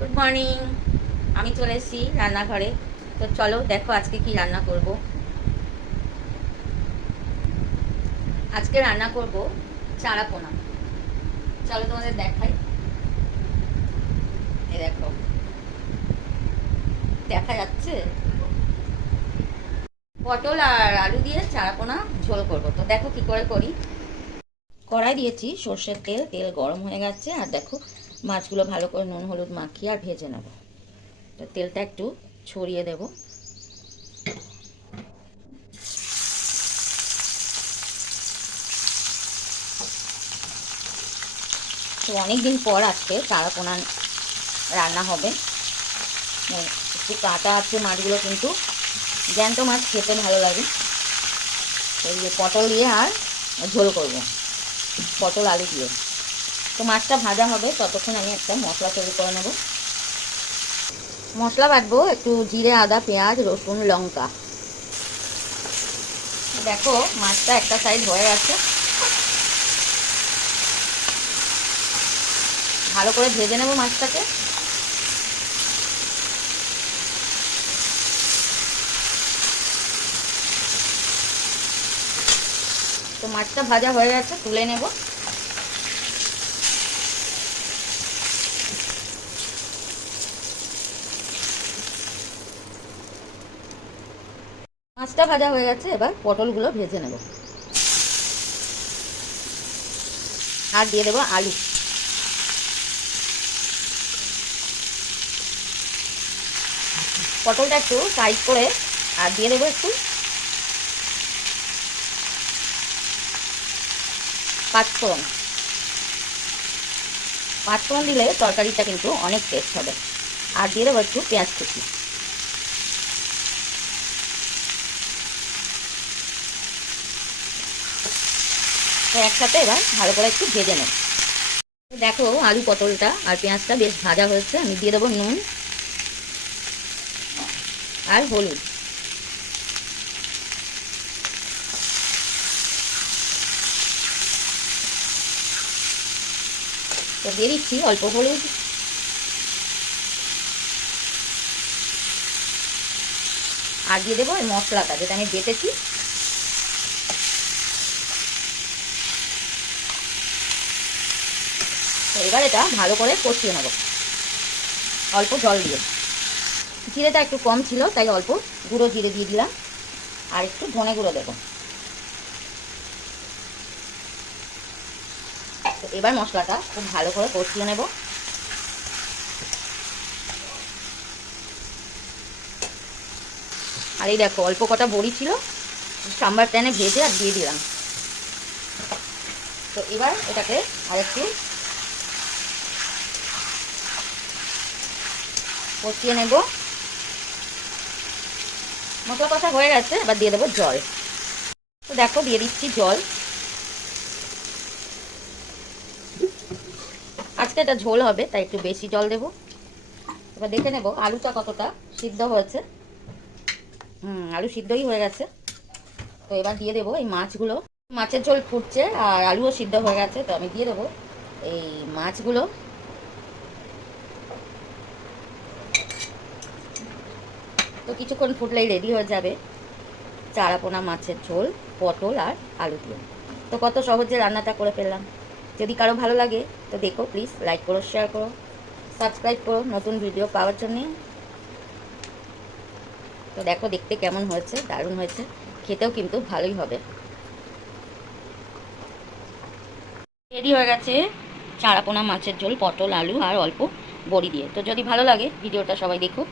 Good morning. আমি চলে এসেছি রান্নাঘরে। তো চলো দেখো আজকে কি রান্না করব। আজকে রান্না করব চারা পোনা। চলো তোমাদের দেখাই। এই দেখো, দেখা যাচ্ছে। পটল আর আলু দিয়ে চারা পোনা ঝোল করব। তো দেখো কি করে করি। কড়াই দিয়েছি সর্ষের তেল, তেল গরম হয়ে গেছে। আর দেখো মাছগুলো ভালো করে নুন হলুদ মাখিয়ে আর ভেজে নেব। তো তেলটা একটু ছড়িয়ে দেব। তো অনেকদিন পর আজকে চারা পোনা রান্না হবে। একটু কাঁটা আছে মাছগুলো, কিন্তু জ্যান্ত মাছ খেতে ভালো লাগে। এই যে পটল দিয়ে আর ঝোল করব, পটল আলু দিয়ে। তো মাছটা ভাজা হবে, ততক্ষণ আমি একটা মশলা তৈরি করে নেব। মশলা বাটবো একটু জিরে আদা পেঁয়াজ রসুন লঙ্কা। দেখো মাছটা একটা সাইড হয়ে গেছে, ভালো করে ভেজে নেব মাছটাকে। তো মাছটা ভাজা হয়ে গেছে, তুলে নেব। মাছটা ভাজা হয়ে গেছে, এবার পটলগুলো ভেজে নেব। আর দিয়ে দেবো আলু। পটলটা একটু সাইড করে আর দিয়ে দেবো একটু পাঁচফোড়ন। পাঁচফোড়ন দিলে তরকারিটা কিন্তু অনেক টেস্ট হবে। আর দিয়ে দেবো একটু পেঁয়াজ কুচি। তো একসাথে এবার ভালো করে একটু ভেজে নেব। দেখো আলু পটলটা আর পেঁয়াজটা বেশ ভাজা হয়েছে। আমি দিয়ে দেবো নুন আর হলুদ। তো দিয়ে দিচ্ছি অল্প হলুদ আর দিয়ে দেবো এই মশলাটা যেটা আমি বেটেছি। তো এবার এটা ভালো করে কষিয়ে নেব অল্প জল দিয়ে। জিরেটা একটু কম ছিল তাই অল্প গুঁড়ো জিরে দিয়ে দিলাম, আর একটু ধনে গুঁড়ো দেবো। তো এবার মশলাটা খুব ভালো করে কষিয়ে নেব। আর এই দেখো অল্প কটা বড়ি ছিল, সাম্বার প্যানে ভেজে আর দিয়ে দিলাম। তো এবার এটাকে আরেকটু কষিয়ে নেব। মশলা কষা হয়ে গেছে, এবার দিয়ে দেবো জল। তো দেখো দিয়ে দিচ্ছি জল। আজকে এটা ঝোল হবে তাই একটু বেশি জল দেব। এবার দেখে নেব আলুটা কতটা সিদ্ধ হয়েছে। আলু সিদ্ধই হয়ে গেছে। তো এবার দিয়ে দেবো এই মাছগুলো। মাছের ঝোল ফুটছে আর আলুও সিদ্ধ হয়ে গেছে, তো আমি দিয়ে দেবো এই মাছগুলো। তো কিছুক্ষণ ফুটলেই রেডি হয়ে যাবে চারা পোনা মাছের ঝোল পটল আর আলু দিয়ে। তো কত সহজে রান্নাটা করে ফেললাম। যদি কারো ভালো লাগে তো দেখো প্লিজ লাইক করো, শেয়ার করো, সাবস্ক্রাইব করো নতুন ভিডিও পাওয়ার জন্যে। তো দেখো দেখতে কেমন হয়েছে, দারুণ হয়েছে, খেতেও কিন্তু ভালোই হবে। রেডি হয়ে গেছে চারা পোনা মাছের ঝোল পটল আলু আর অল্প বড়ি দিয়ে। তো যদি ভালো লাগে ভিডিওটা সবাই দেখো।